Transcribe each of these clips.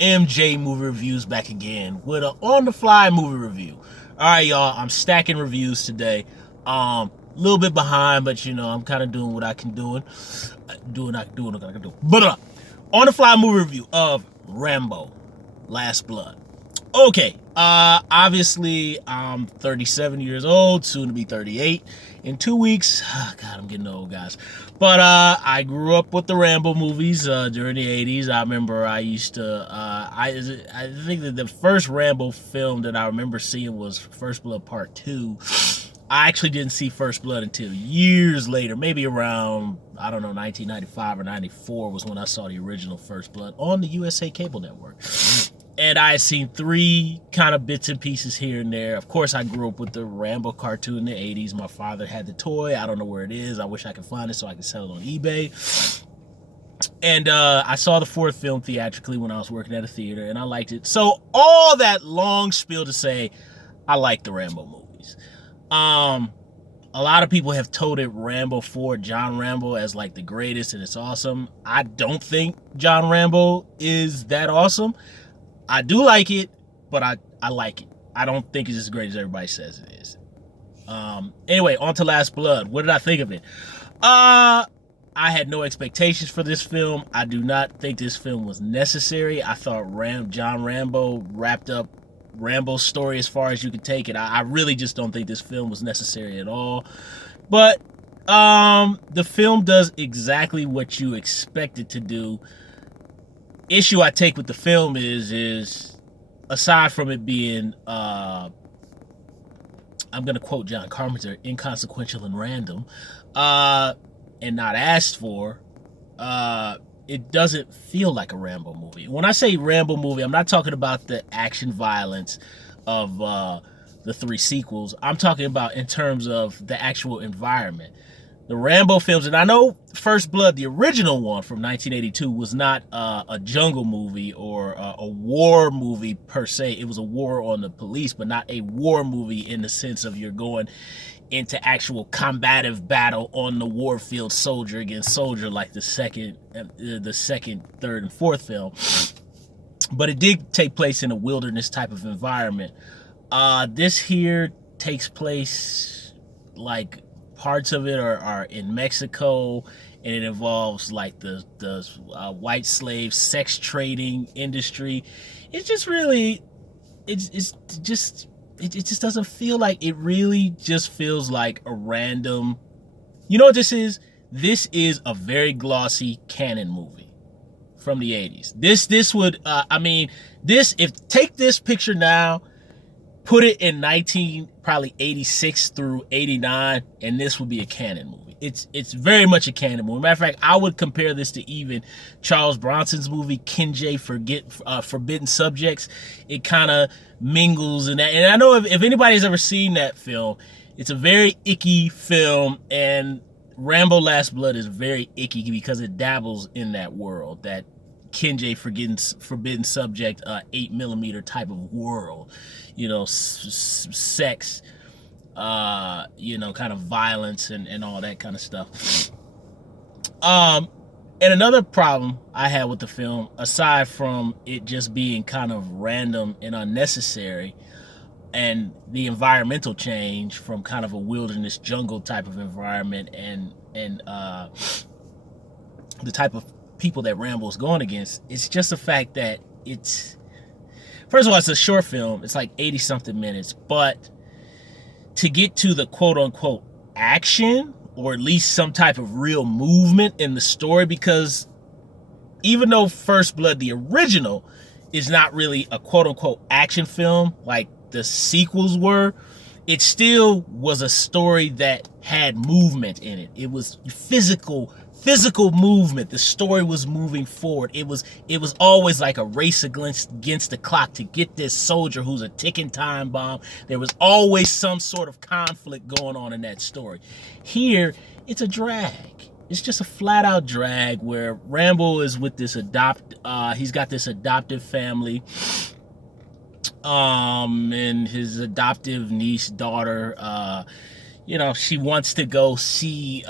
MJ Movie Reviews back again with an on-the-fly movie review. All right, y'all, I'm stacking reviews today. A little bit behind, but I'm kind of doing what I can do. Doing what I can do. But on-the-fly movie review of Rambo, Last Blood. Okay, obviously I'm 37 years old, soon to be 38 in 2 weeks. God, I'm getting old, guys. But I grew up with the Rambo movies during the 80s. I remember I used to, I think that the first Rambo film that I remember seeing was First Blood Part 2. I actually didn't see First Blood until years later, maybe around, 1995 or 94 was when I saw the original First Blood on the USA Cable Network. And I had seen 3 kind of bits and pieces here and there. Of course, I grew up with the Rambo cartoon in the 80s. My father had the toy. I don't know where it is. I wish I could find it so I could sell it on eBay. And I saw the 4th film theatrically when I was working at a theater, and I liked it. So all that long spiel to say, I like the Rambo movies. A lot of people have touted Rambo 4, John Rambo, as like the greatest, and it's awesome. I don't think John Rambo is that awesome. I do like it, but I like it. I don't think it's as great as everybody says it is. Anyway, on to Last Blood. What did I think of it? I had no expectations for this film. I do not think this film was necessary. I thought John Rambo wrapped up Rambo's story as far as you could take it. I really just don't think this film was necessary at all. But the film does exactly what you expect it to do. Issue I take with the film is aside from it being I'm gonna quote John Carpenter, inconsequential and random, and not asked for, it doesn't feel like a Rambo movie. When I say Rambo movie, I'm not talking about the action violence of the 3 sequels. I'm talking about in terms of the actual environment. The Rambo films, and I know First Blood, the original one from 1982, was not a jungle movie or a war movie per se. It was a war on the police, but not a war movie in the sense of you're going into actual combative battle on the war field, soldier against soldier, like the second, 3rd, and 4th film. But it did take place in a wilderness type of environment. This here takes place like parts of it are in Mexico, and it involves like the white slave sex trading industry. It's just really, it just doesn't feel like, it really just feels like a random, you know what this is? This is a very glossy canon movie from the 80s. This would, take this picture now, put it in probably 86 through 89, and this would be a canon movie. It's very much a canon movie. Matter of fact, I would compare this to even Charles Bronson's movie Kinjay Forbidden Subjects. It kind of mingles in that. And I know if anybody's ever seen that film, it's a very icky film, and Rambo Last Blood is very icky because it dabbles in that world, that Kinjay Forbidden Subject 8mm type of world, sex, kind of violence and all that kind of stuff. And another problem I had with the film, aside from it just being kind of random and unnecessary, and the environmental change from kind of a wilderness jungle type of environment and the type of people that Rambo's going against, it's just the fact that first of all, it's a short film. It's like 80 something minutes, but to get to the quote unquote action, or at least some type of real movement in the story, because even though First Blood, the original, is not really a quote unquote action film like the sequels were, it still was a story that had movement in it. It was physical movement. The story was moving forward. It was always like a race against the clock to get this soldier who's a ticking time bomb. There was always some sort of conflict going on in that story. Here, it's a drag. It's just a flat out drag where Rambo is with this he's got this adoptive family, and his adoptive niece daughter, she wants to go see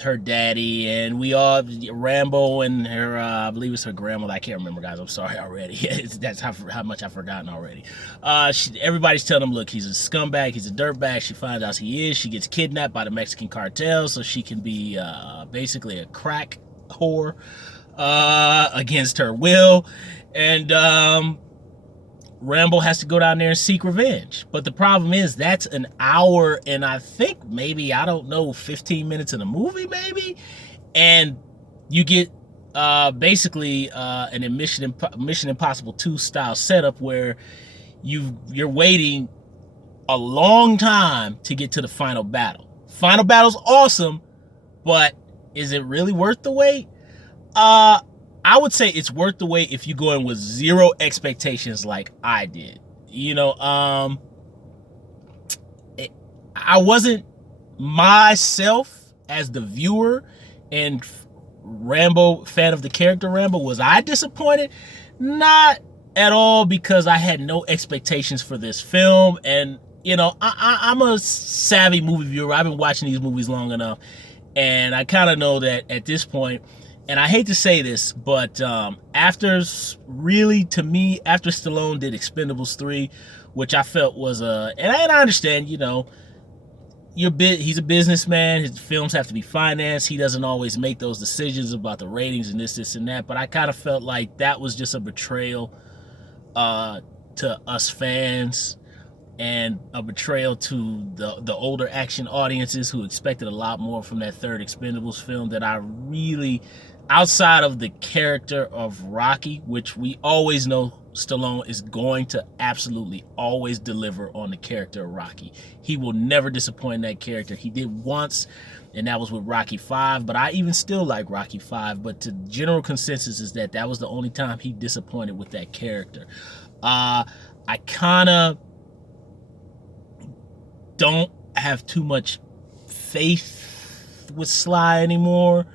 her daddy, and we all Rambo and her I believe it's her grandmother. I can't remember, guys. I'm sorry already. That's how much I've forgotten already. Everybody's telling him, look, he's a scumbag, he's a dirtbag. She finds out he is. She gets kidnapped by the Mexican cartel so she can be basically a crack whore against her will, and Rambo has to go down there and seek revenge. But the problem is that's an hour and I think maybe, I don't know, 15 minutes in the movie maybe. And you get basically an Mission Impossible 2 style setup where you're waiting a long time to get to the final battle. Final battle's awesome, but is it really worth the wait? I would say it's worth the wait if you go in with zero expectations like I did. I wasn't myself as the viewer and Rambo fan of the character Rambo. Was I disappointed? Not at all, because I had no expectations for this film. And, I'm a savvy movie viewer. I've been watching these movies long enough. And I kind of know that at this point, and I hate to say this, but after Stallone did Expendables 3, which I felt was and I understand, he's a businessman, his films have to be financed, he doesn't always make those decisions about the ratings and this and that, but I kind of felt like that was just a betrayal to us fans, and a betrayal to the older action audiences who expected a lot more from that third Expendables film that I really, outside of the character of Rocky, which we always know Stallone is going to absolutely always deliver on the character of Rocky. He will never disappoint that character. He did once, and that was with Rocky 5, but I even still like Rocky 5, but the general consensus is that was the only time he disappointed with that character. I kind of don't have too much faith with Sly anymore,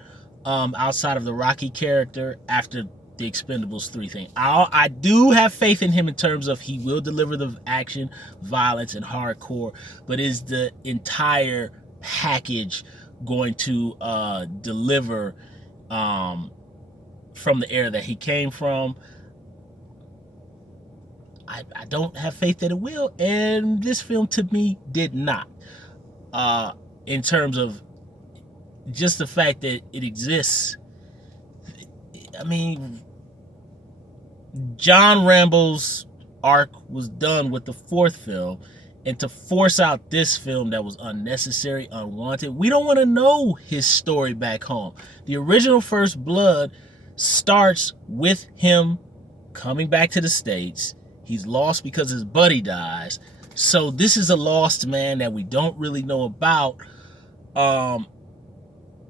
outside of the Rocky character after the Expendables 3 thing. I do have faith in him in terms of he will deliver the action, violence, and hardcore, but is the entire package going to deliver from the era that he came from? I don't have faith that it will, and this film to me did not. In terms of just the fact that it exists. I mean, John Rambo's arc was done with the fourth film, and to force out this film that was unnecessary, unwanted. We don't want to know his story back home. The original First Blood starts with him coming back to the States. He's lost because his buddy dies. So this is a lost man that we don't really know about.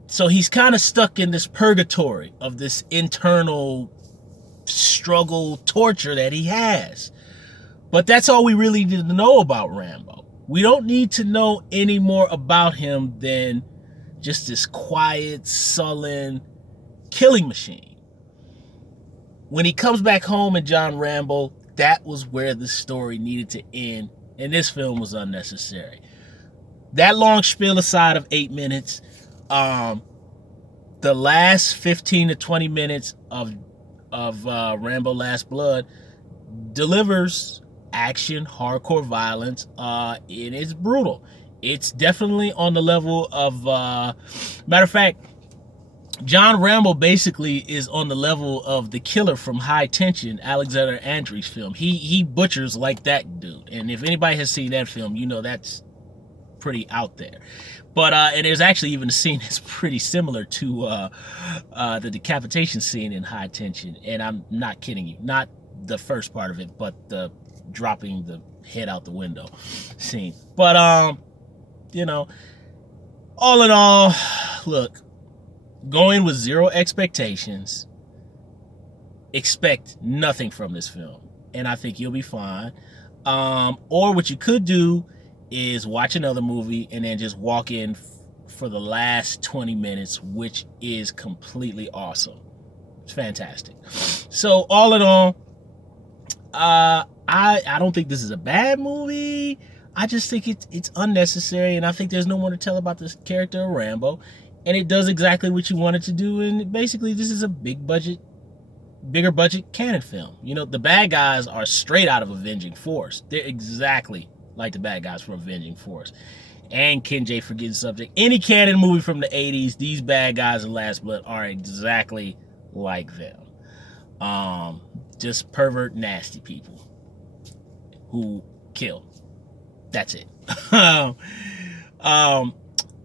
So he's kind of stuck in this purgatory of this internal struggle, torture that he has. But that's all we really need to know about Rambo. We don't need to know any more about him than just this quiet, sullen killing machine. When he comes back home in John Rambo, that was where the story needed to end, and this film was unnecessary. That long spiel aside of 8 minutes, the last 15 to 20 minutes of Rambo Last Blood delivers action, hardcore violence, and it's brutal. It's definitely on the level of, matter of fact, John Rambo basically is on the level of the killer from High Tension, Alexander Andre's film. He butchers like that dude. And if anybody has seen that film, you know that's pretty out there. But and there's actually even a scene that's pretty similar to the decapitation scene in High Tension. And I'm not kidding you. Not the first part of it, but the dropping the head out the window scene. But all in all, look, go in with zero expectations, expect nothing from this film, and I think you'll be fine. Or what you could do is watch another movie and then just walk in for the last 20 minutes, which is completely awesome. It's fantastic. So all in all, I don't think this is a bad movie. I just think it's unnecessary, and I think there's no more to tell about this character of Rambo, and it does exactly what you want it to do. And basically, this is a bigger budget canon film. You know, the bad guys are straight out of Avenging Force. They're exactly like the bad guys from Avenging Force. And Ken J forgetting subject. Any canon movie from the 80s, these bad guys in Last Blood are exactly like them. Just pervert, nasty people who kill. That's it.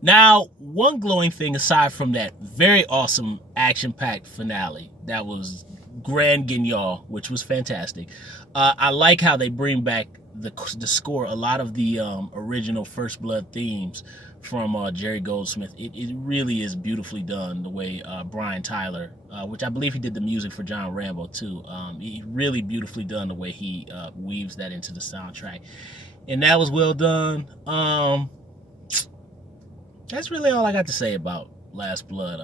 Now, one glowing thing aside from that very awesome action-packed finale, that was Grand Guignol, which was fantastic. I like how they bring back the score, a lot of the original First Blood themes from Jerry Goldsmith. It really is beautifully done, the way Brian Tyler, which I believe he did the music for John Rambo too. He really beautifully done the way he weaves that into the soundtrack. And that was well done. That's really all I got to say about Last Blood.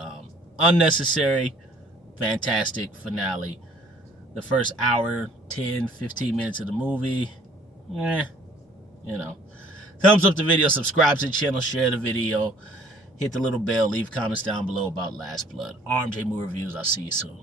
Unnecessary, fantastic finale. The first hour, 10, 15 minutes of the movie, you know. Thumbs up the video, subscribe to the channel, share the video, hit the little bell, leave comments down below about Last Blood. RMJ Movie Reviews, I'll see you soon.